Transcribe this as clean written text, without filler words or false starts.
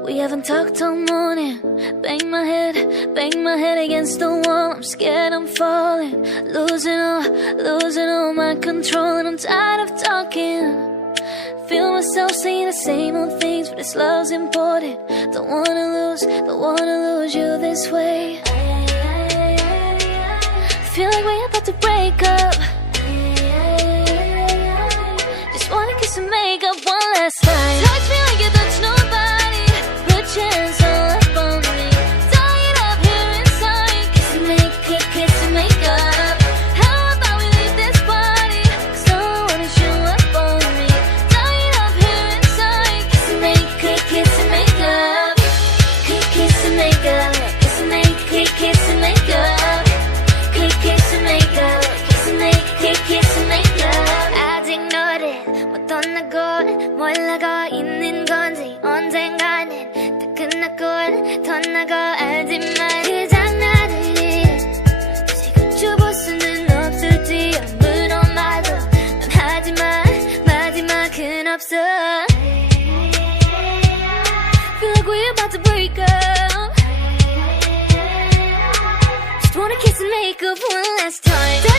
We haven't talked all morning. Bang my head against the wall. I'm scared I'm falling, losing all my control. And I'm tired of talking. Feel myself saying the same old things, but this love's important. Don't wanna lose you this way. Feel like we're about to break up. Just wanna kiss and make up one last time. Touch me like you touch nobody. Put your hands all up on me. Tie it up here inside. Kiss and make up. How about we leave this party? 'Cause I wanna show up on me. Tie it up here inside. Kiss and make up. Kiss and make up. Kiss and make up. Kiss and make up. Kiss and make up. Kiss and make up. 아직 너를 못 떠나고 몰라고 있는 건지 언젠가는 다 끝났고 더 나고 알지만 그 장난을 다시 고쳐볼 수는 없을지 아무런 말도 난 하지만 마지막은 없어. Feel like we're about to break up. Just wanna kiss and make up one last time.